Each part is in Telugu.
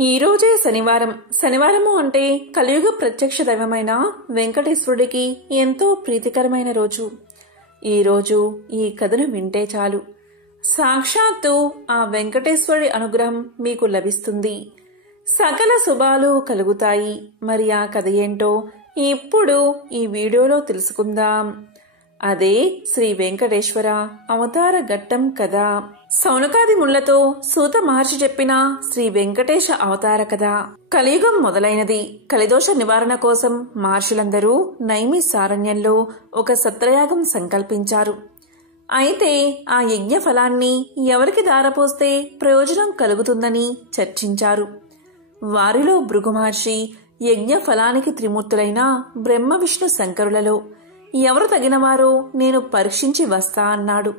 ఈ రోజే శనివారము అంటే కలియుగ ప్రత్యక్ష దైవమైన వెంకటేశ్వరుడికి ఎంతో ప్రీతికరమైన రోజు. ఈ రోజు ఈ కథను వింటే చాలు, సాక్షాత్తు ఆ వెంకటేశ్వరుడి అనుగ్రహం మీకు లభిస్తుంది. సకల శుభాలు కలుగుతాయి. మరి ఆ కథ ఏంటో ఇప్పుడు ఈ వీడియోలో తెలుసుకుందాం. అదే శ్రీ వెంకటేశ్వర అవతార ఘట్టం కథ. సౌనకాది ముళ్లతో సూత మహర్షి చెప్పిన శ్రీ వెంకటేశ అవతార కథ. కలియుగం మొదలైనది. కలిదోష నివారణ కోసం మహర్షులందరూ నైమిసారణ్యంలో ఒక సత్రయాగం సంకల్పించారు. అయితే ఆ యజ్ఞ ఫలాన్ని ఎవరికి దారపోస్తే ప్రయోజనం కలుగుతుందని చర్చించారు. వారిలో భృగు మహర్షి యజ్ఞ ఫలానికి త్రిమూర్తులైన బ్రహ్మ విష్ణు శంకరులలో ఎవరు తగినవారో నేను పరీక్షించి వస్తా అన్నాడు.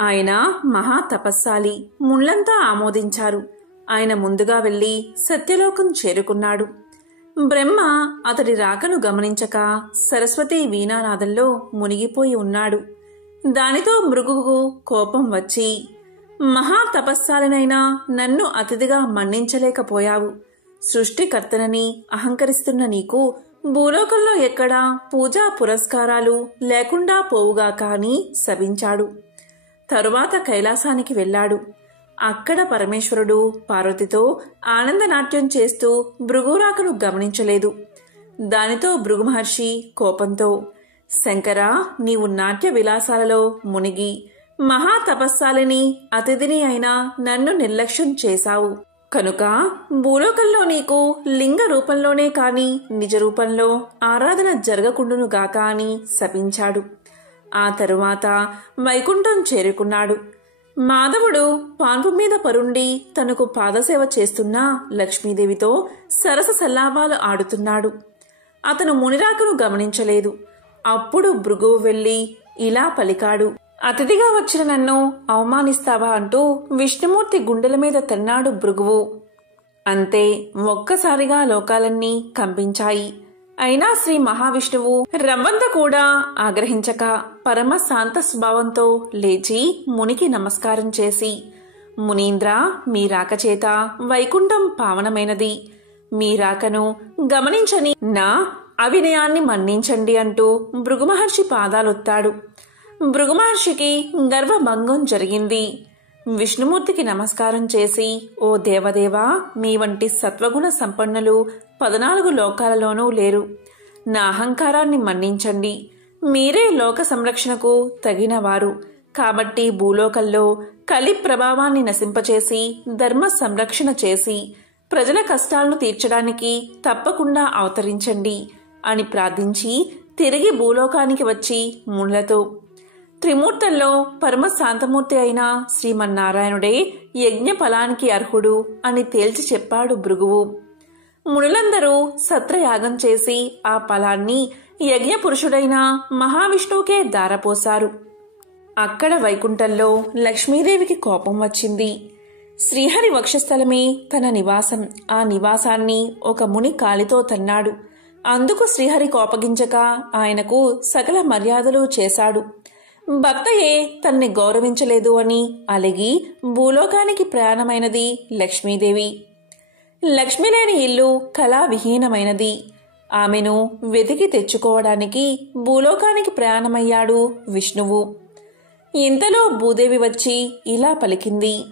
ఆయన మహా తపస్సాలి. ముళ్లంతా ఆమోదించారు. ఆయన ముందుగా వెళ్లి సత్యలోకం చేరుకున్నాడు. బ్రహ్మ అతడి రాకను గమనించక సరస్వతి వీణానాదంలో మునిగిపోయి ఉన్నాడు. దానితో భృగుకు కోపం వచ్చి, మహా తపస్సాలినైనా నన్ను అతిథిగా మన్నించలేకపోయావు. సృష్టికర్తనని అహంకరిస్తున్న నీకు భూలోకంలో ఎక్కడా పూజా పురస్కారాలు లేకుండా పోవుగా కాని శపించాడు. తరువాత కైలాసానికి వెళ్లాడు. అక్కడ పరమేశ్వరుడు పార్వతితో ఆనందనాట్యం చేస్తూ భృగురాకను గమనించలేదు. దానితో భృగు మహర్షి కోపంతో, శంకరా, నీవు నాట్య విలాసాలలో మునిగి మహా తపస్సాలిని అతిథిని అయినా నన్ను నిర్లక్ష్యం చేశావు. కనుక భూలోకంలో నీకు లింగ రూపంలోనే కాని నిజ రూపంలో ఆరాధన జరగకుండునుగాక అని శపించాడు. ఆ తరువాత వైకుంఠం చేరుకున్నాడు. మాధవుడు పాన్పు మీద పరుండి తనకు పాదసేవ చేస్తున్న లక్ష్మీదేవితో సరస సల్లాపాలు ఆడుతున్నాడు. అతను మునిరాకను గమనించలేదు. అప్పుడు భృగువు వెళ్లి ఇలా పలికాడు, అతిథిగా వచ్చిన నన్ను అవమానిస్తావా అంటూ విష్ణుమూర్తి గుండెల మీద తన్నాడు భృగువు. అంతే, ఒక్కసారిగా లోకాలన్నీ కంపించాయి. అయినా శ్రీ మహావిష్ణువు రవ్వంత కూడా ఆగ్రహించక పరమ శాంత స్వభావంతో లేచి మునికి నమస్కారం చేసి, మునీంద్ర, మీ రాక చేత వైకుంఠం పావనమైనది. మీ రాకను గమనించని నా అవినయాన్ని మన్నించండి అంటూ భృగు మహర్షి పాదాలొత్తాడు. భృగు మహర్షికి గర్వభంగం జరిగింది. విష్ణుమూర్తికి నమస్కారం చేసి, ఓ దేవదేవా, మీ వంటి సత్వగుణ సంపన్నులు 14 లోకాలలోనూ లేరు. నా అహంకారాన్ని మన్నించండి. మీరే లోక సంరక్షణకు తగినవారు. కాబట్టి భూలోకంలో కలి ప్రభావాన్ని నశింపచేసి ధర్మ సంరక్షణ చేసి ప్రజల కష్టాలను తీర్చడానికి తప్పకుండా అవతరించండి అని ప్రార్థించి తిరిగి భూలోకానికి వచ్చి ముళ్లతో, త్రిమూర్తుల్లో పరమ శాంతమూర్తి అయిన శ్రీమన్నారాయణుడే యజ్ఞ ఫలానికి అర్హుడు అని తేల్చి చెప్పాడు భృగువు. మునులందరూ సత్రయాగం చేసి ఆ ఫలాన్ని యజ్ఞ పురుషుడైన మహావిష్ణువుకే దారపోశారు. అక్కడ వైకుంఠంలో లక్ష్మీదేవికి కోపం వచ్చింది. శ్రీహరి వక్షస్థలమే తన నివాసం. ఆ నివాసాన్ని ఒక ముని కాలితో తన్నాడు. అందుకు శ్రీహరి కోపగించక ఆయనకు సకల మర్యాదలు చేశాడు. భర్తయే తన్ని గౌరవించలేదు అని అలిగి భూలోకానికి ప్రయాణమైనది లక్ష్మీదేవి. లక్ష్మి లేని ఇల్లు కళావిహీనమైనది. ఆమెను వెతికి తెచ్చుకోవడానికి భూలోకానికి ప్రయాణమయ్యాడు విష్ణువు. ఇంతలో భూదేవి వచ్చి ఇలా పలికింది,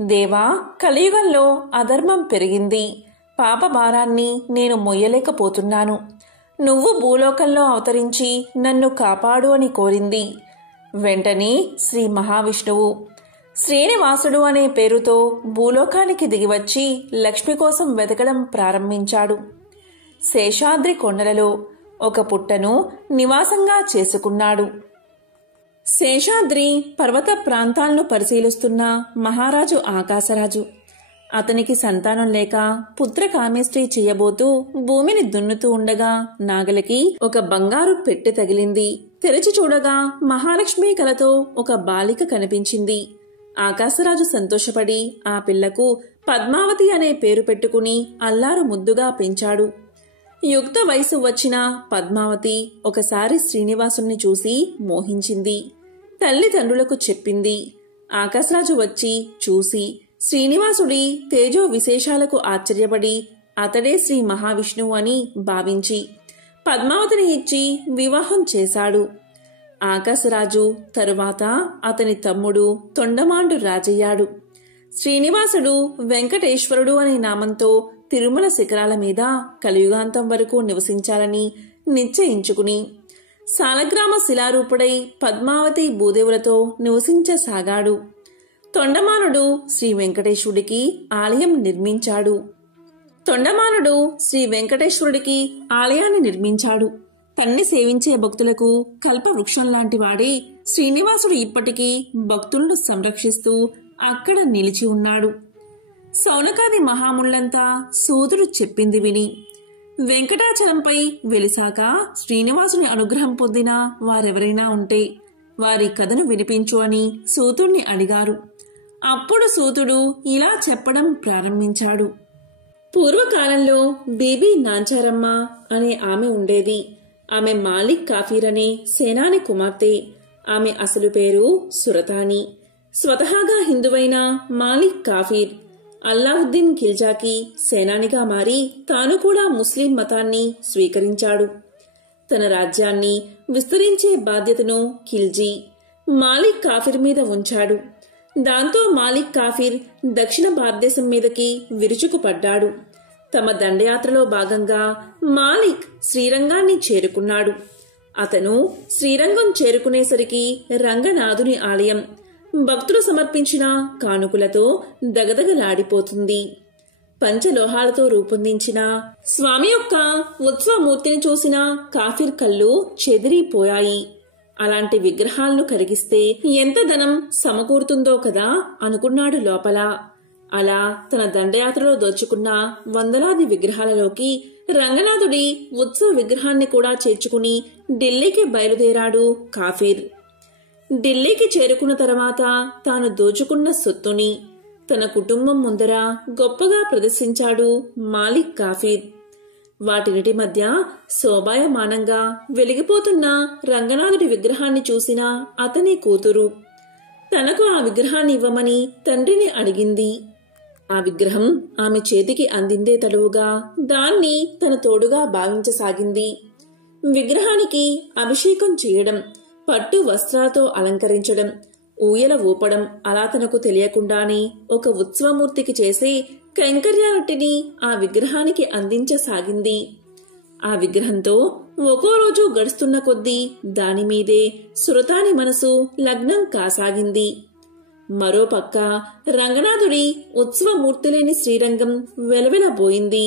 దేవా, కలియుగంలో అధర్మం పెరిగింది. పాప భారాన్ని నేను మొయ్యలేకపోతున్నాను. నువ్వు భూలోకంలో అవతరించి నన్ను కాపాడు అని కోరింది. వెంటనే శ్రీ మహావిష్ణువు శ్రీనివాసుడు అనే పేరుతో భూలోకానికి దిగివచ్చి లక్ష్మి కోసం వెతకడం ప్రారంభించాడు. శేషాద్రి కొండలలో ఒక పుట్టను నివాసంగా చేసుకున్నాడు. శేషాద్రి పర్వత ప్రాంతాలను పరిశీలిస్తున్న మహారాజు ఆకాశరాజు. అతనికి సంతానం లేక పుత్రకామేష్టి చేయబోతూ భూమిని దున్నుతూ ఉండగా నాగలికి ఒక బంగారు పెట్టె తగిలింది. తెరిచి చూడగా మహాలక్ష్మి కలతో ఒక బాలిక కనిపించింది. ఆకాశరాజు సంతోషపడి ఆ పిల్లకు పద్మావతి అనే పేరు పెట్టుకుని అల్లారు ముద్దుగా పెంచాడు. యుక్త వయసు వచ్చిన పద్మావతి ఒకసారి శ్రీనివాసుణ్ణి చూసి మోహించింది. తల్లిదండ్రులకు చెప్పింది. ఆకాశరాజు వచ్చి చూసి శ్రీనివాసుడి తేజో విశేషాలకు ఆశ్చర్యపడి అతడే శ్రీ మహావిష్ణువు అని భావించి పద్మావతిని ఇచ్చి వివాహం చేశాడు. ఆకాశరాజు తరువాత అతని తమ్ముడు తొండమాండు రాజయ్యాడు. శ్రీనివాసుడు వెంకటేశ్వరుడు అనే నామంతో తిరుమల శిఖరాల మీద కలియుగాంతం వరకు నివసించాలని నిశ్చయించుకుని సాలగ్రామ శిలారూపుడై పద్మావతి భూదేవులతో నివసించసాగాడు. తొండమానుడు శ్రీ వెంకటేశ్వరుడికి ఆలయం నిర్మించాడు. ఆలయాన్ని నిర్మించాడు. తన్ని సేవించే భక్తులకు కల్పవృక్షం లాంటి వాడే శ్రీనివాసుడు ఇప్పటికీ భక్తులను సంరక్షిస్తూ అక్కడ నిలిచి ఉన్నాడు. సౌనకాది మహాముళ్లంతా సూతుడు చెప్పింది విని వెంకటాచలంపై వెలిసాక శ్రీనివాసుని అనుగ్రహం పొందిన వారెవరైనా ఉంటే వారి కథను వినిపించు అని సూతుణ్ణి అడిగారు. అప్పుడు సూతుడు ఇలా చెప్పడం ప్రారంభించాడు. పూర్వకాలంలో బీబీ నాంచారమ్మ అనే ఆమె ఉండేది. ఆమె మాలిక్ కాఫీర్ అనే సేనాని కుమార్తె. ఆమె అసలు పేరు సురతాని. స్వతహాగా హిందువైన మాలిక్ కాఫీర్ అల్లావుద్దీన్ ఖిల్జాకి సేనానిగా మారి తాను కూడా ముస్లిం మతాన్ని స్వీకరించాడు. తన రాజ్యాన్ని విస్తరించే బాధ్యతను ఖిల్జీ మాలిక్ కాఫీర్ మీద ఉంచాడు. దాంతో మాలిక్ కాఫీర్ దక్షిణ భారతదేశం మీదకి విరుచుకుపడ్డాడు. తమ దండయాత్రలో భాగంగా మాలిక్ శ్రీరంగాన్ని చేరుకున్నాడు. అతను శ్రీరంగం చేరుకునేసరికి రంగనాథుని ఆలయం భక్తులు సమర్పించిన కానుకలతో దగదగలాడిపోతుంది. పంచలోహాలతో రూపొందించిన స్వామి యొక్క ఉత్సవమూర్తిని చూసిన కాఫీర్ కళ్ళు చెదిరిపోయాయి. అలాంటి విగ్రహాలను కరిగిస్తే ఎంత ధనం సమకూరుతుందో కదా అనుకున్నాడు లోపల. అలా తన దండయాత్రలో దోచుకున్న వందలాది విగ్రహాలలోకి రంగనాథుడి ఉత్సవ విగ్రహాన్ని కూడా చేర్చుకుని ఢిల్లీకి బయలుదేరాడు కాఫీర్. ఢిల్లీకి చేరుకున్న తర్వాత తాను దోచుకున్న సొత్తుని తన కుటుంబం ముందర గొప్పగా ప్రదర్శించాడు మాలిక్ కాఫీర్. వాటినిటి మధ్య శోభాయమానంగా వెలిగిపోతున్న రంగనాథుడి విగ్రహాన్ని చూసిన అతని కూతురు తనకు ఆ విగ్రహాన్ని ఇవ్వమని తండ్రిని అడిగింది. ఆ విగ్రహం ఆమె చేతికి అందిందే తడువుగా దాన్ని తన తోడుగా భావించసాగింది. విగ్రహానికి అభిషేకం చేయడం, పట్టు వస్త్రాలతో అలంకరించడం, ఊయల ఊపడం అలా తనకు తెలియకుండానే ఒక ఉత్సవమూర్తికి చేసే కైంకర్యాలటిని ఆ విగ్రహానికి అందించసాగింది. ఆ విగ్రహంతో ఒక్కో రోజు గడుస్తున్న కొద్దీ దానిమీదే సురతాని మనసు లగ్నం కాసాగింది. మరోపక్క రంగనాథుడి ఉత్సవమూర్తిలేని శ్రీరంగం వెలవెలబోయింది.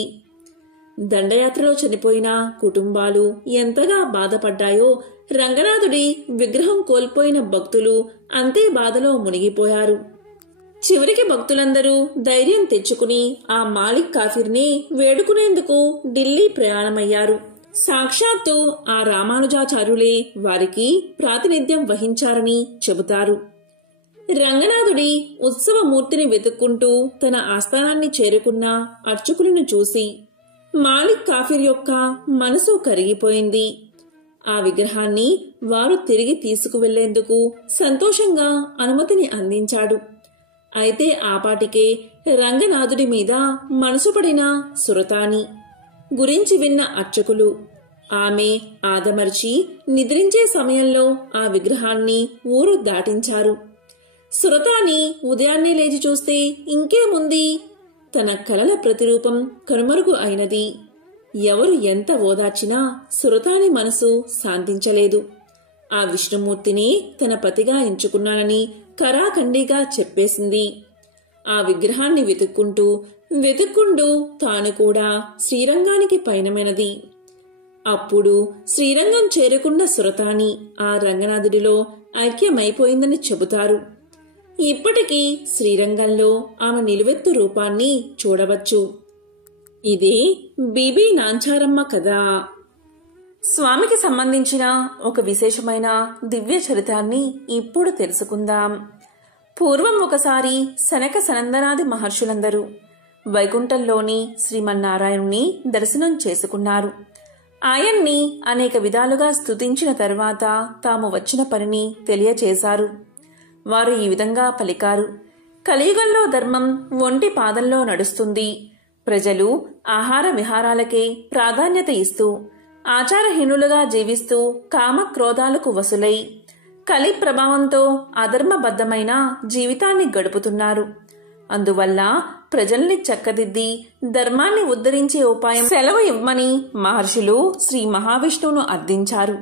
దండయాత్రలో చనిపోయిన కుటుంబాలు ఎంతగా బాధపడ్డాయో రంగనాథుడి విగ్రహం కోల్పోయిన భక్తులు అంతే బాధలో మునిగిపోయారు. చివరికి భక్తులందరూ ధైర్యం తెచ్చుకుని ఆ మాలిక్ కాఫీర్ని వేడుకునేందుకు ఢిల్లీ ప్రయాణమయ్యారు. సాక్షాత్తు ఆ రామానుజాచార్యులే వారికి ప్రాతినిధ్యం వహించారని చెబుతారు. రంగనాథుడి ఉత్సవమూర్తిని వెతుక్కుంటూ తన ఆస్థానాన్ని చేరుకున్న అర్చకులను చూసి మాలిక్ కాఫీర్ యొక్క మనసు కరిగిపోయింది. ఆ విగ్రహాన్ని వారు తిరిగి తీసుకువెళ్లేందుకు సంతోషంగా అనుమతిని అందించాడు. అయితే ఆపాటికే రంగనాథుడి మీద మనసు పడిన సురతాని గురించి విన్న అర్చకులు ఆమె ఆదమర్చి నిద్రించే సమయంలో ఆ విగ్రహాన్ని ఊరు దాటించారు. సురతాని ఉదయాన్నే లేచి చూస్తే ఇంకేముంది, తన కలల ప్రతిరూపం కనుమరుగు అయినది. ఎవరు ఎంత ఓదార్చినా సురతాని మనసు శాంతించలేదు. ఆ విష్ణుమూర్తిని తన పతిగా ఎంచుకున్నానని కరాఖండిగా చెప్పేసింది. ఆ విగ్రహాన్ని వెతుక్కుంటూ తాను కూడా శ్రీరంగానికి పయనమైనది. అప్పుడు శ్రీరంగం చేరుకున్న సురతాని ఆ రంగనాథుడిలో ఐక్యమైపోయిందని చెబుతారు. ఇప్పటికీ శ్రీరంగంలో ఆమె నిలువెత్తు రూపాన్ని చూడవచ్చు. ఇదే బీబీ నాంచారమ్మ కథ. స్వామికి సంబంధించిన ఒక విశేషమైన దివ్య చరితాన్ని ఇప్పుడు తెలుసుకుందాం. పూర్వం ఒకసారి సనక సనందనాది మహర్షులందరూ వైకుంఠంలోని శ్రీమన్నారాయణుని దర్శనం చేసుకున్నారు. ఆయన్ని అనేక విధాలుగా స్తుతించిన తరువాత తాము వచ్చిన పనిని తెలియచేశారు. వారు ఈ విధంగా పలికారు: కలియుగంలో ధర్మం ఒంటి పాదంలో నడుస్తుంది. ప్రజలు ఆహార విహారాలకే ప్రాధాన్యత ఇస్తూ ఆచారహీనులుగా జీవిస్తూ కామక్రోధాలకు వసులై కలి ప్రభావంతో అధర్మబద్ధమైన జీవితాన్ని గడుపుతున్నారు. అందువల్ల ప్రజల్ని చక్కదిద్ది ధర్మాన్ని ఉద్ధరించే ఉపాయం సెలవు ఇవ్వమని మహర్షులు శ్రీ మహావిష్ణువును అర్థించారు.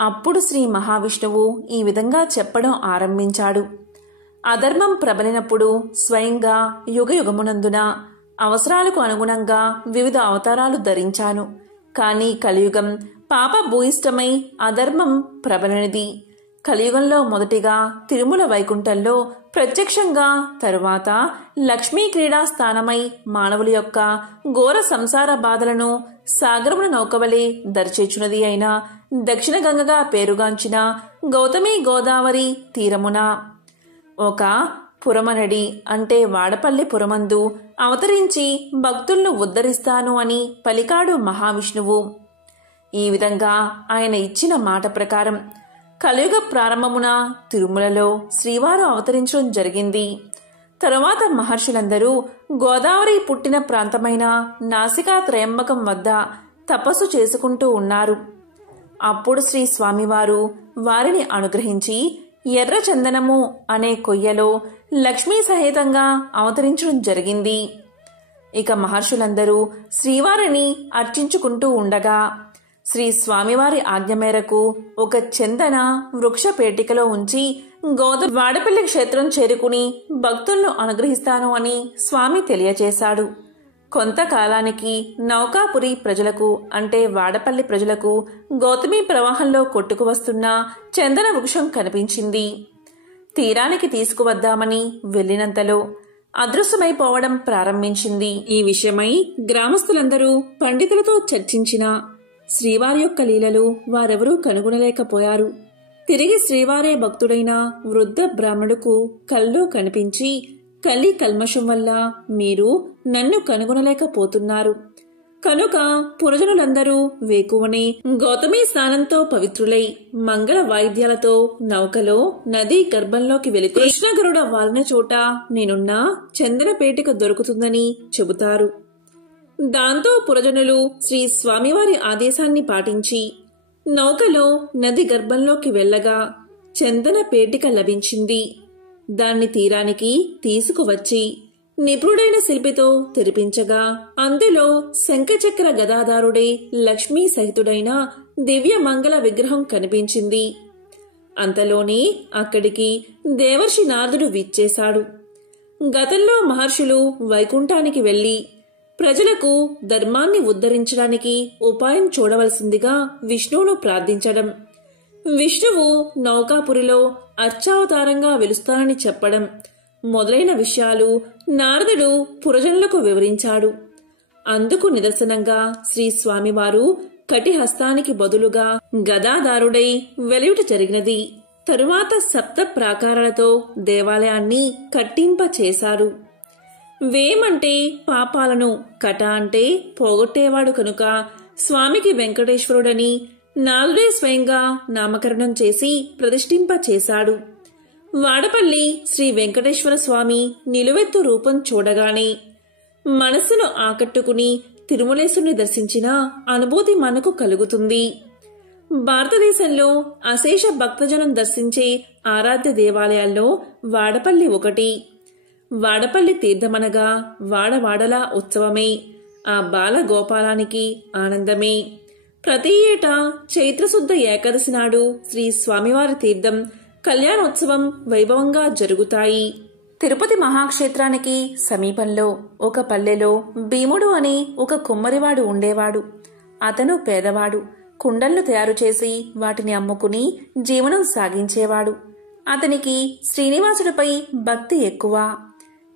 అప్పుడు శ్రీ మహావిష్ణువు ఈ విధంగా చెప్పడం ఆరంభించాడు. అధర్మం ప్రబలినప్పుడు స్వయంగా యుగయుగమునందున అవసరాలకు అనుగుణంగా వివిధ అవతారాలు ధరించాను. కానీ కలియుగం పాప భూయిష్టమై అధర్మం ప్రబలనిది. కలియుగంలో మొదటిగా తిరుమల వైకుంఠంలో ప్రత్యక్షంగా, తరువాత లక్ష్మీ క్రీడా స్థానమై మానవుల యొక్క ఘోర సంసార బాధలను సాగరమున నౌకవలే దరిచేచున్నది అయిన దక్షిణ గంగగా పేరుగాంచిన గౌతమి గోదావరి తీరమున ఒక పురమనడి అంటే వాడపల్లి పురమందు అవతరించి భక్తులను ఉద్ధరిస్తాను అని పలికాడు మహావిష్ణువు. ఈ విధంగా ఆయన ఇచ్చిన మాట ప్రకారం కలియుగ ప్రారంభమున తిరుమలలో శ్రీవారు అవతరించడం జరిగింది. తరువాత మహర్షులందరూ గోదావరి పుట్టిన ప్రాంతమైన నాసికా త్రయంబకం వద్ద తపస్సు చేసుకుంటూ ఉన్నారు. అప్పుడు శ్రీ స్వామివారు వారిని అనుగ్రహించి ఎర్ర చందనము అనే కొయ్యలో లక్ష్మీ సహితంగా అవతరించడం జరిగింది. ఇక మహర్షులందరూ శ్రీవారిని అర్చించుకుంటూ ఉండగా శ్రీ స్వామివారి ఆజ్ఞ మేరకు ఒక చందన వృక్ష పేటికలో ఉంచి వాడపల్లి క్షేత్రం చేరుకుని భక్తులను అనుగ్రహిస్తాను అని స్వామి తెలియచేశాడు. కొంతకాలానికి నౌకాపురి ప్రజలకు అంటే వాడపల్లి ప్రజలకు గౌతమి ప్రవాహంలో కొట్టుకు వస్తున్న చందన వృక్షం కనిపించింది. తీరానికి తీసుకువద్దామని వెళ్లినంతలో అదృశ్యమైపోవడం ప్రారంభించింది. ఈ విషయమై గ్రామస్తులందరూ పండితులతో చర్చించిన శ్రీవారి యొక్క లీలలు వారెవరూ కనుగొనలేకపోయారు. తిరిగి శ్రీవారే భక్తుడైన వృద్ధ బ్రాహ్మణుడుకు కల్లో కనిపించి, కలి కల్మషం వల్ల మీరు నన్ను కనుగొనలేకపోతున్నారు కనుక పురజనులందరూ వేకువనే గౌతమి స్నానంతో పవిత్రులై మంగళ వాయిద్యాలతో నౌకలో నదీ గర్భంలోకి వెళితే కృష్ణగరుడ వాలిన చోట నేనున్న చందనపేటిక దొరుకుతుందని చెబుతారు. దాంతో పురజనులు శ్రీ స్వామివారి ఆదేశాన్ని పాటించి నౌకలో నది గర్భంలోకి వెళ్లగా చందన పేటిక లభించింది. దాన్ని తీరానికి తీసుకువచ్చి నిపుణుడైన శిల్పితో తెరిపించగా అందులో శంఖచక్ర గదాధారుడే లక్ష్మీ సహితుడైన దివ్య మంగళ విగ్రహం కనిపించింది. అంతలోనే అక్కడికి దేవర్షి నారదుడు విచ్చేశాడు. గతంలో మహర్షులు వైకుంఠానికి వెళ్లి ప్రజలకు ధర్మాన్ని ఉద్ధరించడానికి ఉపాయం చూడవలసిందిగా విష్ణువును ప్రార్థించడం, విష్ణువు నౌకాపురిలో అర్చావతారంగా వెలుస్తానని చెప్పడం మొదలైన విషయాలు నారదుడు పురజనులకు వివరించాడు. అందుకు నిదర్శనంగా శ్రీ స్వామివారు కటిహస్తానికి బదులుగా గదాధారుడై వెలుయుట జరిగినది. తరువాత సప్త ప్రాకారాలతో దేవాలయాన్ని కట్టింప చేశారు. వేమంటే పాపాలను, కట అంటే పోగొట్టేవాడు కనుక స్వామికి వెంకటేశ్వరుడని నాలుడే స్వయంగా నామకరణం చేసి ప్రతిష్ఠింప చేశాడు. వాడపల్లి శ్రీ వెంకటేశ్వర స్వామి నిలువెత్తు రూపం చూడగానే మనస్సును ఆకట్టుకుని తిరుమలేశుని దర్శించిన అనుభూతి మనకు కలుగుతుంది. భారతదేశంలో అశేష భక్తజనం దర్శించే ఆరాధ్య దేవాలయాల్లో వాడపల్లి ఒకటి. వాడపల్లి తీర్థమనగా వాడవాడలా ఉత్సవమే, ఆ బాల గోపాలానికి ఆనందమే. ప్రతి ఏటా చైత్రశుద్ధ ఏకాదశి నాడు శ్రీ స్వామివారి తీర్థం కళ్యాణోత్సవం వైభవంగా జరుగుతాయి. తిరుపతి మహాక్షేత్రానికి సమీపంలో ఒక పల్లెలో భీముడు అని ఒక కుమ్మరివాడు ఉండేవాడు. అతను పేదవాడు. కుండలను తయారు చేసి వాటిని అమ్ముకుని జీవనం సాగించేవాడు. అతనికి శ్రీనివాసుడిపై భక్తి ఎక్కువ.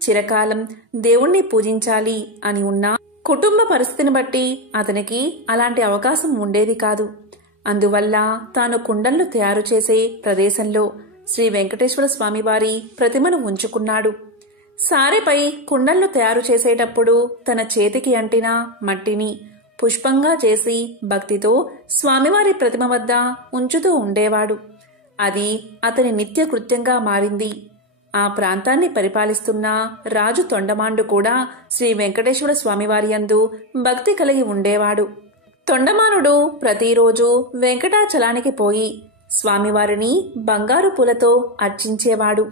చిరకాలం దేవుణ్ణి పూజించాలి అని ఉన్నా కుటుంబ పరిస్థితిని బట్టి అతనికి అలాంటి అవకాశం ఉండేది కాదు. అందువల్ల తాను కుండలను తయారు చేసే ప్రదేశంలో శ్రీ వెంకటేశ్వర స్వామివారి ప్రతిమను ఉంచుకున్నాడు. సారెపై కుండలను తయారు చేసేటప్పుడు తన చేతికి అంటిన మట్టిని పుష్పంగా చేసి భక్తితో స్వామివారి ప్రతిమ వద్ద ఉంచుతూ ఉండేవాడు. అది అతని నిత్య కృత్యంగా మారింది. ఆ ప్రాంతాన్ని పరిపాలిస్తున్న రాజు తొండమాండు కూడా శ్రీ వెంకటేశ్వర స్వామివారి యందు భక్తి కలిగి ఉండేవాడు. తొండమానుడు ప్రతిరోజు వెంకటాచలానికి పోయి స్వామివారిని బంగారు పూలతో అర్చించేవాడు.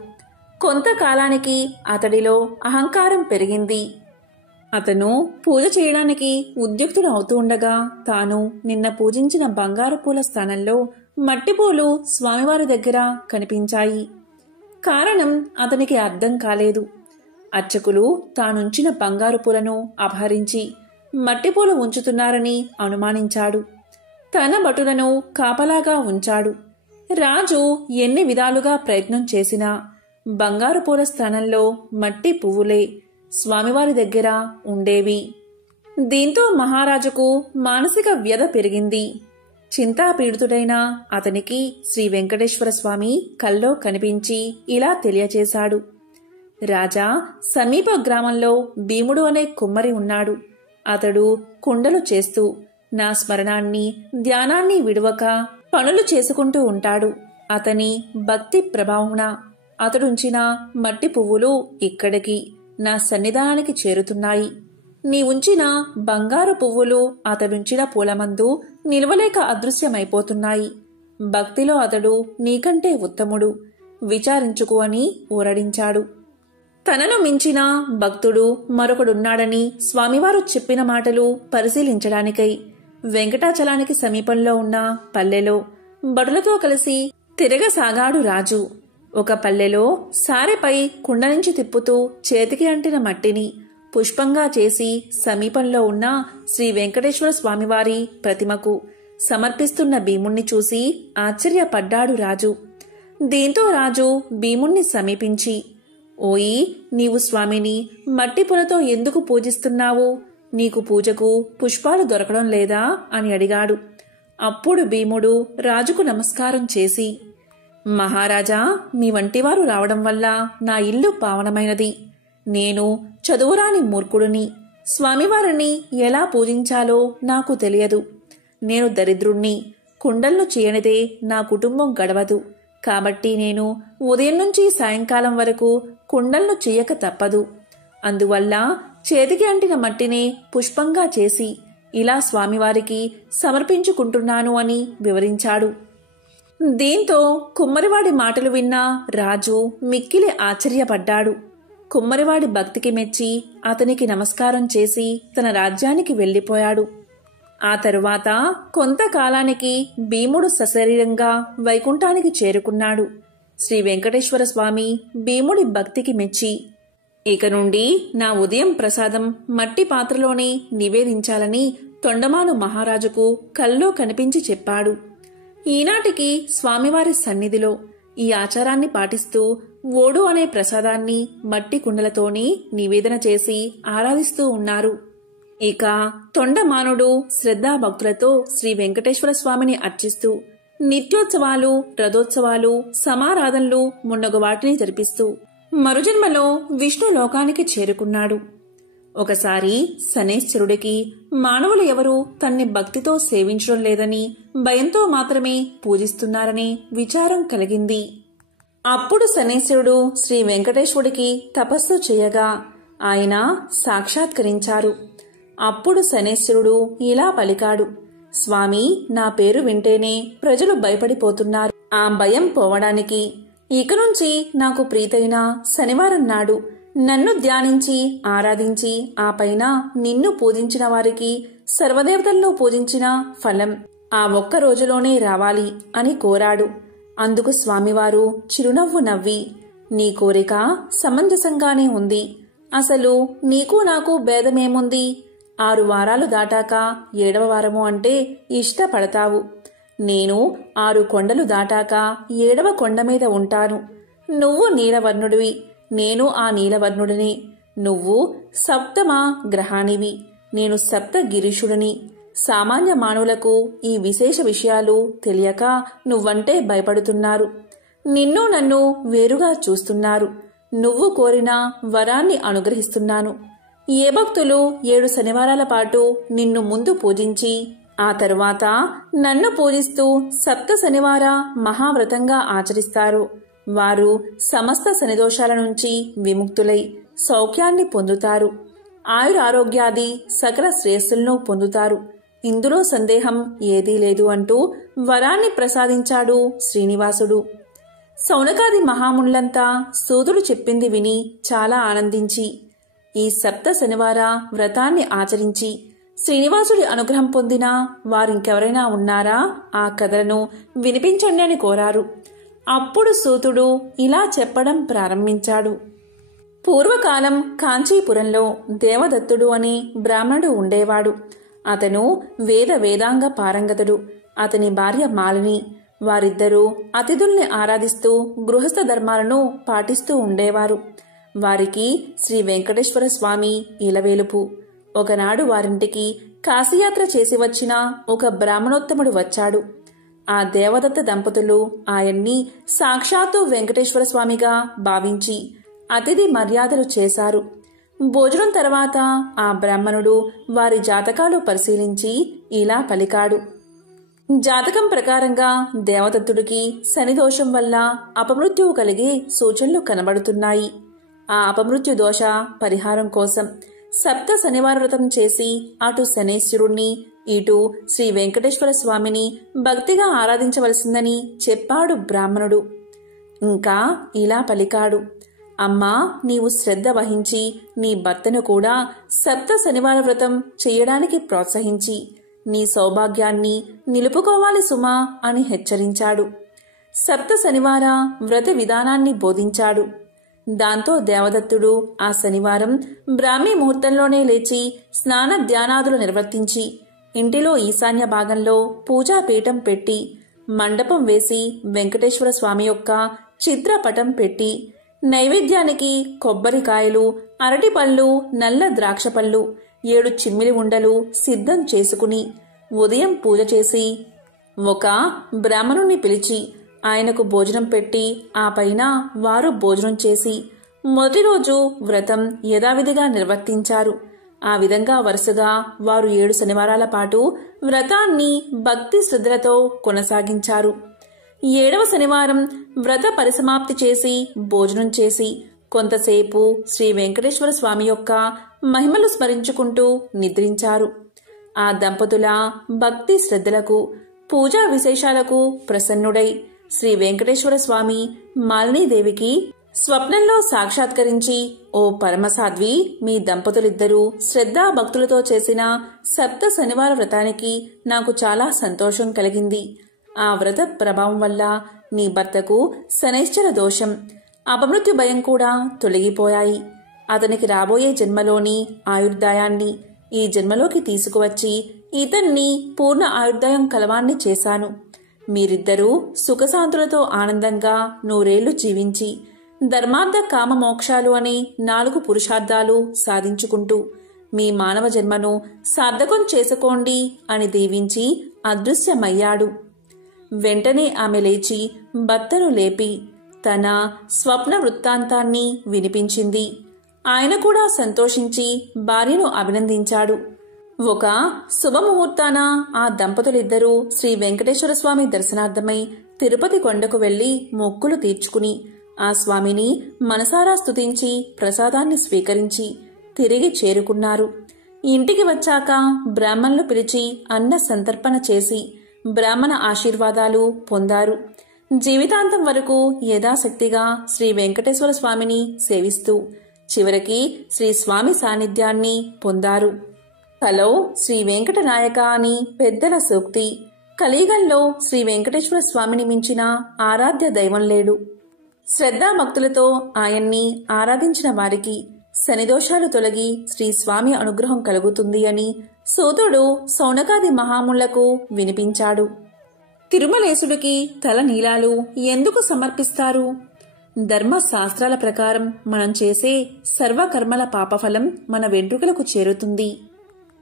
కొంతకాలానికి అతడిలో అహంకారం పెరిగింది. అతను పూజ చేయడానికి ఉద్యుక్తుడు అవుతూ ఉండగా తాను నిన్న పూజించిన బంగారు పూల స్థానంలో మట్టిపూలు స్వామివారి దగ్గర కనిపించాయి. కారణం అతనికి అర్థం కాలేదు. అర్చకులు తానుంచిన బంగారు పూలను అపహరించి మట్టిపూలు ఉంచుతున్నారని అనుమానించాడు. తన భటులను కాపలాగా ఉంచాడు. రాజు ఎన్ని విధాలుగా ప్రయత్నం చేసినా బంగారు పూల స్థానంలో మట్టి పువ్వులే స్వామివారి దగ్గర ఉండేవి. దీంతో మహారాజుకు మానసిక వ్యధ పెరిగింది. చింతాపీడితుడైన అతనికి శ్రీ వెంకటేశ్వర స్వామి కల్లో కనిపించి ఇలా తెలియచేశాడు. రాజా, సమీప గ్రామంలో భీముడు అనే కుమ్మరి ఉన్నాడు. అతడు కుండలు చేస్తూ నా స్మరణాన్ని ధ్యానాన్ని విడువక పనులు చేసుకుంటూ ఉంటాడు. అతని భక్తి ప్రభావమున అతడుంచిన మట్టి పువ్వులు ఇక్కడికి నా సన్నిధానానికి చేరుతున్నాయి. నీ ఉంచిన బంగారు పువ్వులు అతడుంచిన పూలమందు నిలవలేక అదృశ్యమైపోతున్నాయి. భక్తిలో అతడు నీకంటే ఉత్తముడు, విచారించుకు అని ఊరడించాడు. తనను మించిన భక్తుడు మరొకడున్నాడని స్వామివారు చెప్పిన మాటలు పరిశీలించడానికై వెంకటాచలానికి సమీపంలో ఉన్న పల్లెలో భటులతో కలిసి తిరగసాగాడు రాజు. ఒక పల్లెలో సారెపై కుండ నుంచి తిప్పుతూ చేతికి అంటిన మట్టిని పుష్పంగా చేసి సమీపంలో ఉన్న శ్రీ వెంకటేశ్వర స్వామివారి ప్రతిమకు సమర్పిస్తున్న భీముణ్ణి చూసి ఆశ్చర్యపడ్డాడు రాజు. దీంతో రాజు భీముణ్ణి సమీపించి, ఓయి, నీవు స్వామిని మట్టి పూలతో ఎందుకు పూజిస్తున్నావు? నీకు పూజకు పుష్పాలు దొరకడం లేదా అని అడిగాడు. అప్పుడు భీముడు రాజుకు నమస్కారం చేసి, మహారాజా, మీ వంటివారు రావడం వల్ల నా ఇల్లు పావనమైనది. నేను చదువురాని మూర్ఖుడిని. స్వామివారిని ఎలా పూజించాలో నాకు తెలియదు. నేను దరిద్రుణ్ణి. కుండలను చేయనిదే నా కుటుంబం గడవదు. కాబట్టి నేను ఉదయం నుంచి సాయంకాలం వరకు కుండలను చెయ్యక తప్పదు. అందువల్ల చేతికి అంటిన మట్టిని పుష్పంగా చేసి ఇలా స్వామివారికి సమర్పించుకుంటున్నాను అని వివరించాడు. దీంతో కుమ్మరివాడి మాటలు విన్న రాజు మిక్కిలి ఆశ్చర్యపడ్డాడు. కుమ్మరివాడి భక్తికి మెచ్చి అతనికి నమస్కారం చేసి తన రాజ్యానికి వెళ్లిపోయాడు. ఆ తరువాత కొంతకాలానికి భీముడు సశరీరంగా వైకుంఠానికి చేరుకున్నాడు. శ్రీ వెంకటేశ్వర స్వామి భీముడి భక్తికి మెచ్చి, ఇక నుండి నా ఉదయం ప్రసాదం మట్టి పాత్రలోనే నివేదించాలని తొండమాను మహారాజుకు కల్లో కనిపించి చెప్పాడు. ఈనాటికి స్వామివారి సన్నిధిలో ఈ ఆచారాన్ని పాటిస్తూ ఓడు అనే ప్రసాదాన్ని మట్టి కుండలతోని నివేదన చేసి ఆరాధిస్తూ ఉన్నారు. ఇక తొండమానుడు శ్రద్ధాభక్తులతో శ్రీ వెంకటేశ్వర స్వామిని అర్చిస్తూ నిత్యోత్సవాలు, రథోత్సవాలు, సమారాధనలు మున్నగు వాటిని జరిపిస్తూ మరుజన్మలో విష్ణు లోకానికి చేరుకున్నాడు. ఒకసారి శనేశ్వరుడికి మానవులు ఎవరూ తన్ని భక్తితో సేవించడం లేదని, భయంతో మాత్రమే పూజిస్తున్నారనే విచారం కలిగింది. అప్పుడు శనేశ్వరుడు శ్రీ వెంకటేశ్వరుడికి తపస్సు చేయగా ఆయన సాక్షాత్కరించారు. అప్పుడు శనేశ్వరుడు ఇలా పలికాడు, స్వామి, నా పేరు వింటేనే ప్రజలు భయపడిపోతున్నారు. ఆ భయం పోవడానికి ఇక నుంచి నాకు ప్రీతైన శనివారం నాడు నన్ను ధ్యానించి ఆరాధించి ఆ పైన నిన్ను పూజించిన వారికి సర్వదేవతల్లో పూజించిన ఫలం ఆ ఒక్క రోజులోనే రావాలి అని కోరాడు. అందుకు స్వామివారు చిరునవ్వు నవ్వి, నీ కోరిక సమంజసంగానే ఉంది. అసలు నీకు నాకు భేదమేముంది? 6 వారాలు దాటాక 7వ వారము అంటే ఇష్టపడతావు. నేను 6 కొండలు దాటాక 7వ కొండ మీద ఉంటాను. నువ్వు నీలవర్ణుడివి, నేను ఆ నీలవర్ణుడిని. నువ్వు సప్తమ గ్రహానివి, నేను సప్తగిరీషుడిని. సామాన్య మానవులకు ఈ విశేష విషయాలు తెలియక నువ్వంటే భయపడుతున్నారు. నిన్ను నన్ను వేరుగా చూస్తున్నారు. నువ్వు కోరిన వరాన్ని అనుగ్రహిస్తున్నాను. ఏ భక్తులు 7 శనివారాల పాటు నిన్ను ముందు పూజించి ఆ తరువాత నన్ను పూజిస్తూ సప్త శనివార మహావ్రతంగా ఆచరిస్తారు, వారు సమస్త శనిదోషాల నుంచి విముక్తులై సౌఖ్యాన్ని పొందుతారు. ఆయురారోగ్యాది సకల శ్రేయస్సులను పొందుతారు. ఇందులో సందేహం ఏదీ లేదు అంటూ వరాన్ని ప్రసాదించాడు శ్రీనివాసుడు. శౌనకాది మహామునులంతా సూతుడు చెప్పింది విని చాలా ఆనందించి ఈ సప్త శనివార వ్రతాన్ని ఆచరించి శ్రీనివాసుడి అనుగ్రహం పొందిన వారింకెవరైనా ఉన్నారా, ఆ కథలను వినిపించండి అని కోరారు. అప్పుడు సూతుడు ఇలా చెప్పడం ప్రారంభించాడు. పూర్వకాలం కాంచీపురంలో దేవదత్తుడు అని బ్రాహ్మణుడు ఉండేవాడు. అతను వేదాంగ పారంగతుడు. అతని భార్య మాలిని. వారిద్దరూ అతిథుల్ని ఆరాధిస్తూ గృహస్థ ధర్మాలను పాటిస్తూ ఉండేవారు. వారికి శ్రీ వెంకటేశ్వర స్వామి ఇలవేలుపు. ఒకనాడు వారింటికి కాశీయాత్ర చేసి వచ్చిన ఒక బ్రాహ్మణోత్తముడు వచ్చాడు. ఆ దేవదత్త దంపతులు ఆయన్ని సాక్షాత్తు వెంకటేశ్వర స్వామిగా భావించి అతిథి మర్యాదలు చేశారు. భోజనం తర్వాత ఆ బ్రాహ్మణుడు వారి జాతకాలు పరిశీలించి ఇలా పలికాడు. జాతకం ప్రకారంగా దేవదత్తుడికి శనిదోషం వల్ల అపమృత్యువు కలిగే సూచనలు కనబడుతున్నాయి. ఆ అపమృత్యు దోష పరిహారం కోసం సప్త శనివార వ్రతం చేసి అటు శనేశ్వరుణ్ణి ఇటు శ్రీ వెంకటేశ్వర స్వామిని భక్తిగా ఆరాధించవలసిందని చెప్పాడు బ్రాహ్మణుడు. ఇంకా ఇలా పలికాడు. అమ్మా, నీవు శ్రద్ధ వహించి నీ భర్తను కూడా సప్త శనివార వ్రతం చెయ్యడానికి ప్రోత్సహించి నీ సౌభాగ్యాన్ని నిలుపుకోవాలి సుమా అని హెచ్చరించాడు. సప్త శనివార వ్రత విధానాన్ని బోధించాడు. దాంతో దేవదత్తుడు ఆ శనివారం బ్రాహ్మీ ముహూర్తంలోనే లేచి స్నాన ధ్యానాదులు నిర్వర్తించి ఇంటిలో ఈశాన్య భాగంలో పూజాపీఠం పెట్టి మండపం వేసి వెంకటేశ్వర స్వామి యొక్క చిత్రపటం పెట్టి నైవేద్యానికి కొబ్బరికాయలు, అరటిపళ్ళు, నల్ల ద్రాక్షపళ్ళు, 7 చిమ్మిలి ఉండలు సిద్ధం చేసుకుని ఉదయం పూజ చేసి ఒక బ్రాహ్మణుణ్ణి పిలిచి ఆయనకు భోజనం పెట్టి ఆ పైన వారు భోజనం చేసి మొదటి రోజు వ్రతం యథావిధిగా నిర్వర్తించారు. ఆ విధంగా వరుసగా వారు 7 శనివారాల పాటు వ్రతాన్ని భక్తి శ్రద్ధలతో కొనసాగించారు. 7వ శనివారం వ్రత పరిసమాప్తి చేసి భోజనం చేసి కొంతసేపు శ్రీ వెంకటేశ్వర స్వామి యొక్క మహిమలు స్మరించుకుంటూ నిద్రించారు. ఆ దంపతుల భక్తి శ్రద్ధలకు, పూజా విశేషాలకు ప్రసన్నుడై శ్రీ వెంకటేశ్వర స్వామి మాలినీదేవికి స్వప్నంలో సాక్షాత్కరించి, ఓ పరమసాధ్వి, మీ దంపతులిద్దరూ శ్రద్ధా భక్తులతో చేసిన సప్త శనివార వ్రతానికి నాకు చాలా సంతోషం కలిగింది. ఆ వ్రత ప్రభావం వల్ల నీ భర్తకు శనైశ్చర దోషం, అపమృత్యు భయం కూడా తొలగిపోయాయి. అతనికి రాబోయే జన్మలోని ఆయుర్దాయాన్ని ఈ జన్మలోకి తీసుకువచ్చి ఇతన్ని పూర్ణ ఆయుర్దాయం కలవాన్ని చేశాను. మీరిద్దరూ సుఖశాంతులతో ఆనందంగా 100 ఏళ్లు జీవించి ధర్మార్థ కామ మోక్షాలు అనే 4 పురుషార్థాలు సాధించుకుంటూ మీ మానవ జన్మను సార్థకం చేసుకోండి అని దీవించి అదృశ్యమయ్యాడు. వెంటనే ఆమె లేచి భర్తను లేపి తన స్వప్న వృత్తాంతాన్ని వినిపించింది. ఆయన కూడా సంతోషించి భార్యను అభినందించాడు. ఒక శుభముహూర్తాన ఆ దంపతులిద్దరూ శ్రీ వెంకటేశ్వర స్వామి దర్శనార్థమై తిరుపతి కొండకు వెళ్లి మొక్కులు తీర్చుకుని ఆ స్వామిని మనసారా స్తుతించి ప్రసాదాన్ని స్వీకరించి తిరిగి చేరుకున్నారు. ఇంటికి వచ్చాక బ్రాహ్మణులు పిలిచి అన్న సంతర్పణ చేసి బ్రాహ్మణ ఆశీర్వాదాలు పొందారు. జీవితాంతం వరకు యథాశక్తిగా శ్రీ వెంకటేశ్వర స్వామిని సేవిస్తూ చివరికి శ్రీ స్వామి సాన్నిధ్యాన్ని పొందారు. కలో శ్రీ వెంకటనాయక అని పెద్దల సూక్తి. కలియుగంలో శ్రీ వెంకటేశ్వర స్వామిని మించిన ఆరాధ్య దైవం లేడు. శ్రద్ధాభక్తులతో ఆయన్ని ఆరాధించిన వారికి శనిదోషాలు తొలగి శ్రీ స్వామి అనుగ్రహం కలుగుతుంది అని సూతుడు శౌనకాది మహాములకు వినిపించాడు. తిరుమలేశుడికి తల నీలాలు ఎందుకు సమర్పిస్తారు? ధర్మశాస్త్రాల ప్రకారం మనం చేసే సర్వకర్మల పాపఫలం మన వెంట్రుకలకు చేరుతుంది.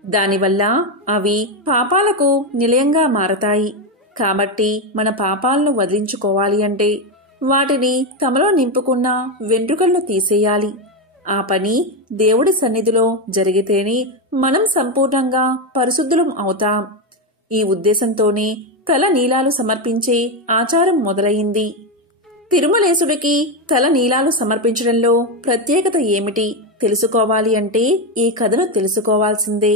దానివల్ల అవి పాపాలకు నిలయంగా మారతాయి. కాబట్టి మన పాపాలను వదిలించుకోవాలి అంటే వాటిని తమలో నింపుకున్న వెంట్రుకలను తీసేయాలి. ఆ పని దేవుడి సన్నిధిలో జరిగితేనే మనం సంపూర్ణంగా పరిశుద్ధులం అవుతాం. ఈ ఉద్దేశంతోనే తల నీలాలు సమర్పించే ఆచారం మొదలయింది. తిరుమలేశుడికి తల నీలాలు సమర్పించడంలో ప్రత్యేకత ఏమిటి తెలుసుకోవాలి అంటే ఈ కథను తెలుసుకోవాల్సిందే.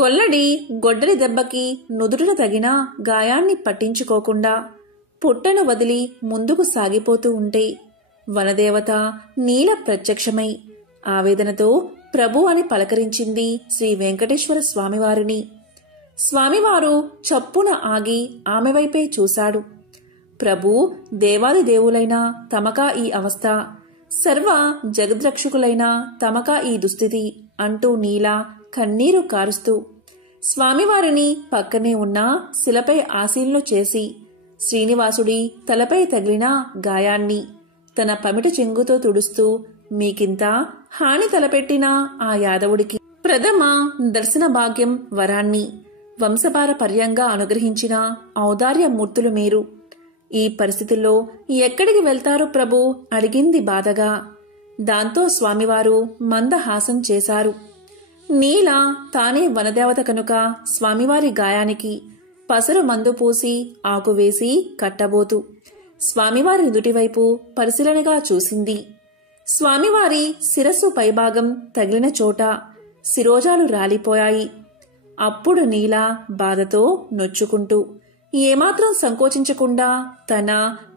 గొల్లడి గొడ్డలి దెబ్బకి నుదుటిన తగిన గాయాన్ని పట్టించుకోకుండా పుట్టను వదిలి ముందుకు సాగిపోతూ ఉంటే వనదేవత నీల ప్రత్యక్షమై ఆవేదనతో ప్రభు అని పలకరించింది శ్రీ వెంకటేశ్వర స్వామివారిని. స్వామివారు చప్పున ఆగి ఆమె వైపే చూశాడు. ప్రభు, దేవాది దేవులైన తమకా ఈ అవస్థ, సర్వ జగద్రక్షకులైన తమకా ఈ దుస్థితి అంటూ నీల కన్నీరు కారుస్తూ స్వామివారిని పక్కనే ఉన్న శిలపై ఆశీనులు చేసి శ్రీనివాసుడి తలపై తగిలిన గాయాన్ని తన పమిట చెంగుతో తుడుస్తూ, మీకింత హాని తలపెట్టిన ఆ యాదవుడికి ప్రథమ దర్శన భాగ్యం వరాన్ని వంశపారపర్యంగా అనుగ్రహించిన ఔదార్యమూర్తులు మీరు. ఈ పరిస్థితుల్లో ఎక్కడికి వెళ్తారు ప్రభు అడిగింది బాధగా. దాంతో స్వామివారు మందహాసం చేశారు. నీల తానే వనదేవత కనుక స్వామివారి గాయానికి పసరు మందు పూసి ఆకువేసి కట్టబోతూ స్వామివారి నుదుటివైపు పరిశీలనగా చూసింది. స్వామివారి శిరస్సు పైభాగం తగిలిన చోట శిరోజాలు రాలిపోయాయి. అప్పుడు నీల బాధతో నొచ్చుకుంటూ ఏమాత్రం సంకోచించకుండా తన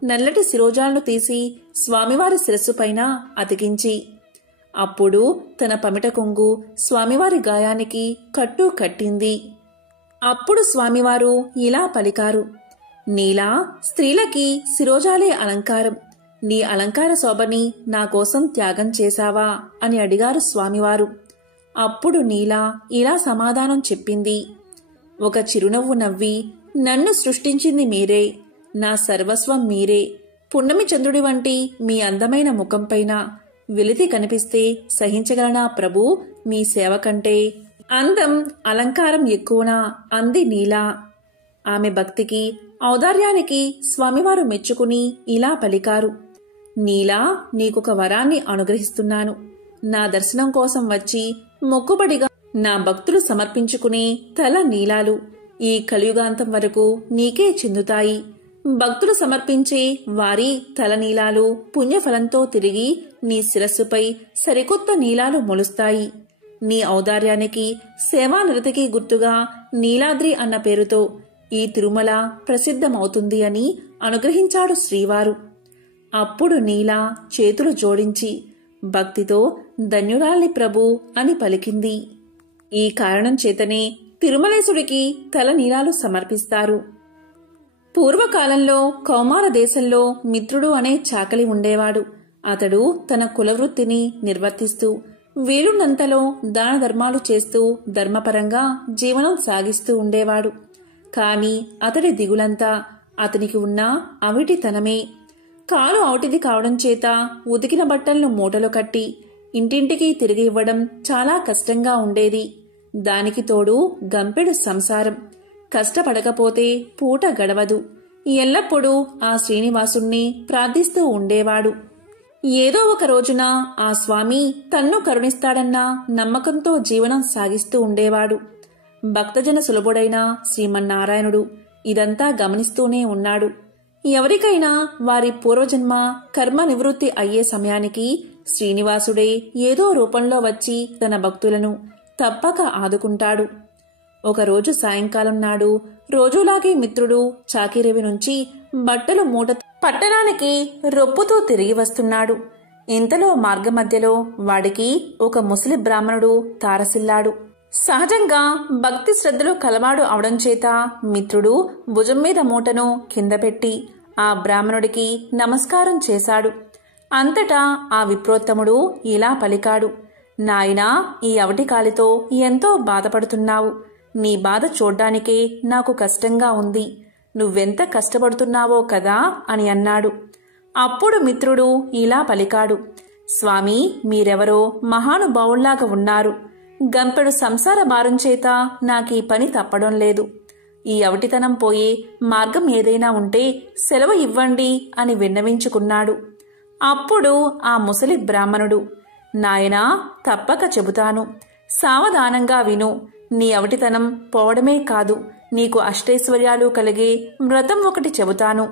నల్లటి శిరోజాలను తీసి స్వామివారి శిరస్సుపైన అతికించి అప్పుడు తన పమిట కొంగు స్వామివారి గాయానికి కట్టు కట్టింది. అప్పుడు స్వామివారు ఇలా పలికారు, నీలా, స్త్రీలకి శిరోజాలే అలంకారం. నీ అలంకార శోభని నా కోసం త్యాగం చేశావా అని అడిగారు స్వామివారు. అప్పుడు నీల ఇలా సమాధానం చెప్పింది. ఒక చిరునవ్వు నవ్వి, నన్ను సృష్టించింది మీరే, నా సర్వస్వం మీరే. పున్నమి చంద్రుడి వంటి మీ అందమైన ముఖంపైన వెలితి కనిపిస్తే సహించగలనా ప్రభు? మీ సేవ కంటే అందం, అలంకారం ఎక్కువనా అంది నీల. ఆమె భక్తికి, ఔదార్యానికి స్వామివారు మెచ్చుకుని ఇలా పలికారు, నీలా, నీకొక వరాన్ని అనుగ్రహిస్తున్నాను. నా దర్శనం కోసం వచ్చి మొక్కుబడిగా నా భక్తులు సమర్పించుకునే తల నీలాలు ఈ కలియుగాంతం వరకు నీకే చెందుతాయి. భక్తులు సమర్పించే వారి తల నీలాలు పుణ్యఫలంతో తిరిగి నీ శిరస్సుపై సరికొత్త నీలాలు మొలుస్తాయి. నీ ఔదార్యానికి, సేవానిరతికి గుర్తుగా నీలాద్రి అన్న పేరుతో ఈ తిరుమల ప్రసిద్ధమవుతుంది అని అనుగ్రహించాడు శ్రీవారు. అప్పుడు నీల చేతులు జోడించి భక్తితో ధన్యురాల్ని ప్రభు అని పలికింది. ఈ కారణం చేతనే తిరుమలేశుడికి తల నీలాలు సమర్పిస్తారు. పూర్వకాలంలో కౌమార దేశంలో మిత్రుడు అనే చాకలి ఉండేవాడు. అతడు తన కులవృత్తిని నిర్వర్తిస్తూ వీలున్నంతలో దాన ధర్మాలు చేస్తూ ధర్మపరంగా జీవనం సాగిస్తూ ఉండేవాడు. కాని అతడి దిగులంతా అతనికి ఉన్న అవిటితనమే. కాలు అవటిది కావడం చేత ఉతికిన బట్టలను మూటలు కట్టి ఇంటింటికి తిరిగి ఇవ్వడం చాలా కష్టంగా ఉండేది. దానికి తోడు గంపెడు సంసారం. కష్టపడకపోతే పూట గడవదు. ఎల్లప్పుడూ ఆ శ్రీనివాసుణ్ణి ప్రార్థిస్తూ ఉండేవాడు. ఏదో ఒక రోజున ఆ స్వామి తన్ను కరుణిస్తాడన్న నమ్మకంతో జీవనం సాగిస్తూ ఉండేవాడు. భక్తజన సులభుడైన శ్రీమన్నారాయణుడు ఇదంతా గమనిస్తూనే ఉన్నాడు. ఎవరికైనా వారి పూర్వజన్మ కర్మ నివృత్తి అయ్యే సమయానికి శ్రీనివాసుడే ఏదో రూపంలో వచ్చి తన భక్తులను తప్పక ఆదుకుంటాడు. ఒకరోజు సాయంకాలం నాడు రోజులాగే మిత్రుడు చాకిరేవి నుంచి బట్టలు మూట పట్టణానికి రొప్పుతూ తిరిగి వస్తున్నాడు. ఇంతలో మార్గమధ్యలో వాడికి ఒక ముసలి బ్రాహ్మణుడు తారసిల్లాడు. సహజంగా భక్తి శ్రద్ధలు కలవాడు అవడం చేత మిత్రుడు భుజం మీద మూటను కింద పెట్టి ఆ బ్రాహ్మణుడికి నమస్కారం చేశాడు. అంతటా ఆ విప్రోత్తముడు ఇలా పలికాడు, నాయనా, ఈ అవటికాలితో ఎంతో బాధపడుతున్నావు. నీ బాధ చూడ్డానికే నాకు కష్టంగా ఉంది. నువ్వెంత కష్టపడుతున్నావో కదా అని అన్నాడు. అప్పుడు మిత్రుడు ఇలా పలికాడు, స్వామి, మీరెవరో మహానుభావుల్లాగా ఉన్నారు. గంపెడు సంసార భారం చేత నాకీ పని తప్పడం లేదు. ఈ అవటితనం పోయే మార్గం ఏదైనా ఉంటే సెలవు ఇవ్వండి అని విన్నవించుకున్నాడు. అప్పుడు ఆ ముసలి బ్రాహ్మణుడు, నాయనా, తప్పక చెబుతాను. సావధానంగా విను. నీ అవటితనం పోవడమే కాదు, నీకు అష్టైశ్వర్యాలు కలిగే వ్రతం ఒకటి చెబుతాను.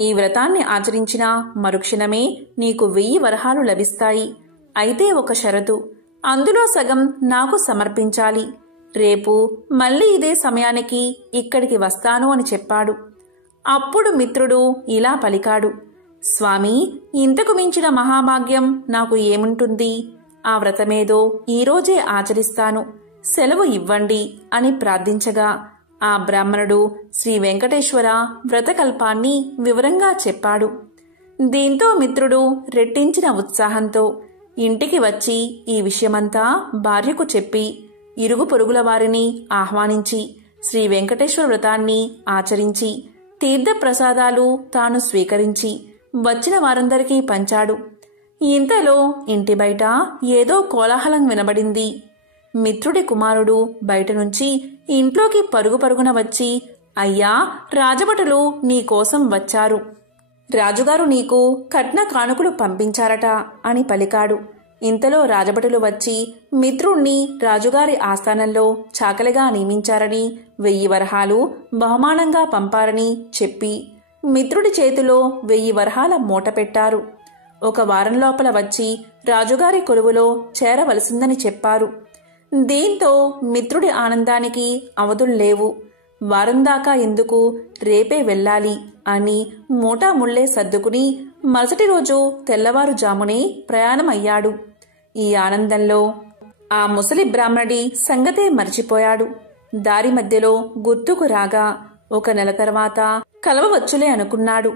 ఈ వ్రతాన్ని ఆచరించిన మరుక్షణమే నీకు 1000 వరహాలు లభిస్తాయి. అయితే ఒక షరతు, అందులో సగం నాకు సమర్పించాలి. రేపు మళ్ళీ ఇదే సమయానికి ఇక్కడికి వస్తాను అని చెప్పాడు. అప్పుడు మిత్రుడు ఇలా పలికాడు, స్వామి, ఇంతకు మించిన మహాభాగ్యం నాకు ఏముంటుంది? ఆ వ్రతమేదో ఈరోజే ఆచరిస్తాను, సెలవు ఇవ్వండి అని ప్రార్థించగా ఆ బ్రాహ్మణుడు శ్రీ వెంకటేశ్వర వ్రతకల్పాన్ని వివరంగా చెప్పాడు. దీంతో మిత్రుడు రెట్టించిన ఉత్సాహంతో ఇంటికి వచ్చి ఈ విషయమంతా భార్యకు చెప్పి ఇరుగు పొరుగుల వారిని ఆహ్వానించి శ్రీ వెంకటేశ్వర వ్రతాన్ని ఆచరించి తీర్థప్రసాదాలు తాను స్వీకరించి వచ్చిన వారందరికీ పంచాడు. ఇంతలో ఇంటి బయట ఏదో కోలాహలం వినబడింది. మిత్రుడి కుమారుడు బయట నుంచి ఇంట్లోకి పరుగు పరుగున వచ్చి, అయ్యా, రాజభటులు నీకోసం వచ్చారు. రాజుగారు నీకు కట్న కానుకలు పంపించారట అని పలికాడు. ఇంతలో రాజభటులు వచ్చి మిత్రుణ్ణి రాజుగారి ఆస్థానంలో చాకలిగా నియమించారని 1000 వరహాలు బహుమానంగా పంపారని చెప్పి మిత్రుడి చేతిలో 1000 వరహాల మూట పెట్టారు. 1 వారం లోపల వచ్చి రాజుగారి కొలువులో చేరవలసిందని చెప్పారు. దీంతో మిత్రుడి ఆనందానికి అవధుల్లేవు. వారం దాకా ఎందుకు, రేపే వెళ్ళాలి అని మూటాముళ్లే సర్దుకుని మరుసటి రోజు తెల్లవారుజామునే ప్రయాణమయ్యాడు. ఈ ఆనందంలో ఆ ముసలి బ్రాహ్మణుడి సంగతే మర్చిపోయాడు. దారి మధ్యలో గుర్తుకు రాగా 1 నెల తర్వాత కలవవచ్చులే అనుకున్నాడు.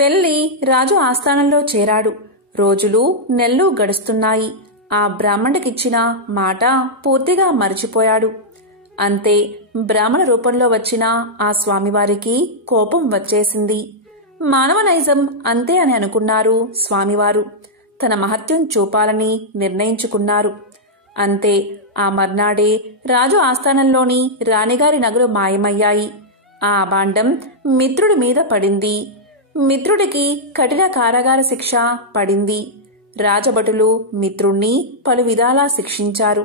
వెళ్ళి రాజు ఆస్థానంలో చేరాడు. రోజులు నెలలు గడుస్తున్నాయి. ఆ బ్రాహ్మణుడికిచ్చిన మాట పూర్తిగా మర్చిపోయాడు. అంతే, బ్రాహ్మణ రూపంలో వచ్చిన ఆ స్వామివారికి కోపం వచ్చేసింది. మానవ నైజం అంతే అని అనుకున్నారు స్వామివారు. తన మహత్యం చూపాలని నిర్ణయించుకున్నారు. అంతే, ఆ మర్నాడే రాజు ఆస్థానంలోని రాణిగారి నగలు మాయమయ్యాయి. ఆ అభాండం మిత్రుడి మీద పడింది. మిత్రుడికి కఠిన కారాగార శిక్ష పడింది. రాజభటులు మిత్రుణ్ణి పలు విధాలా శిక్షించారు.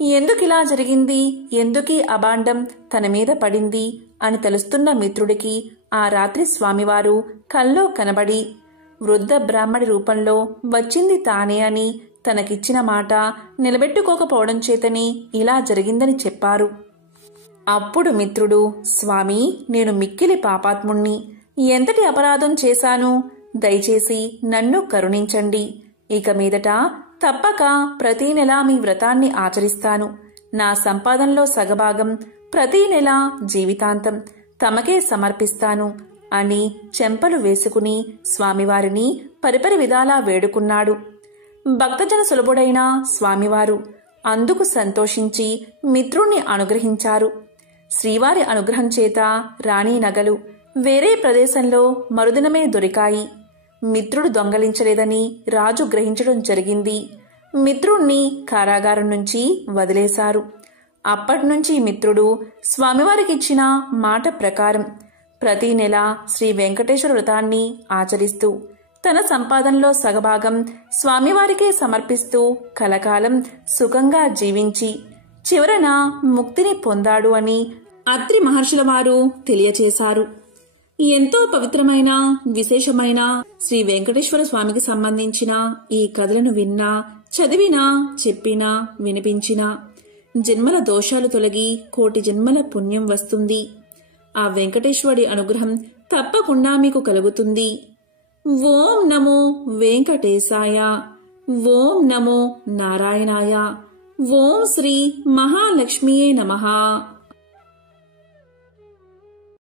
ఎందుకిలా జరిగింది, ఎందుకీ అభాండం తన మీద పడింది అని తెలుస్తున్న మిత్రుడికి ఆ రాత్రి స్వామివారు కల్లో కనబడి వృద్ధ బ్రాహ్మడి రూపంలో వచ్చింది తానే అని, తనకిచ్చిన మాట నిలబెట్టుకోకపోవడం చేతని ఇలా జరిగిందని చెప్పారు. అప్పుడు మిత్రుడు, స్వామి, నేను మిక్కిలి పాపాత్ముణ్ణి. ఎంతటి అపరాధం చేశాను? దయచేసి నన్ను కరుణించండి. ఇక మీదట తప్పక ప్రతీ నెల మీ వ్రతాన్ని ఆచరిస్తాను. నా సంపాదనలో సగభాగం ప్రతీ నెల జీవితాంతం తమకే సమర్పిస్తాను అని చెంపలు వేసుకుని స్వామివారిని పరిపరి విధాలా వేడుకున్నాడు. భక్తజన సులభుడైన స్వామివారు అందుకు సంతోషించి మిత్రుణ్ణి అనుగ్రహించారు. శ్రీవారి అనుగ్రహం చేత రాణి నగలు వేరే ప్రదేశంలో మరుదినమే దొరికాయి. మిత్రుడు దొంగలించలేదని రాజు గ్రహించడం జరిగింది. మిత్రుణ్ణి కారాగారం నుంచి వదిలేశారు. అప్పటినుంచి మిత్రుడు స్వామివారికిచ్చిన మాట ప్రకారం ప్రతీ నెల శ్రీ వెంకటేశ్వర వ్రతాన్ని ఆచరిస్తూ తన సంపాదనలో సగభాగం స్వామివారికే సమర్పిస్తూ కలకాలం సుఖంగా జీవించి చివరన ముక్తిని పొందాడు అని అత్రి మహర్షుల వారు తెలియచేశారు. ఎంతో పవిత్రమైన విశేషమైన శ్రీ వెంకటేశ్వర స్వామికి సంబంధించిన ఈ కథలను విన్నా, చదివినా, చెప్పినా, వినిపించినా జన్మల దోషాలు తొలగి 1,000,000 జన్మల పుణ్యం వస్తుంది. ఆ వెంకటేశ్వరుడి అనుగ్రహం తప్పకుండా మీకు కలుగుతుంది. ఓం నమో వెంకటేశాయ. ఓం నమో నారాయణాయ. ఓం శ్రీ మహాలక్ష్మియే నమః.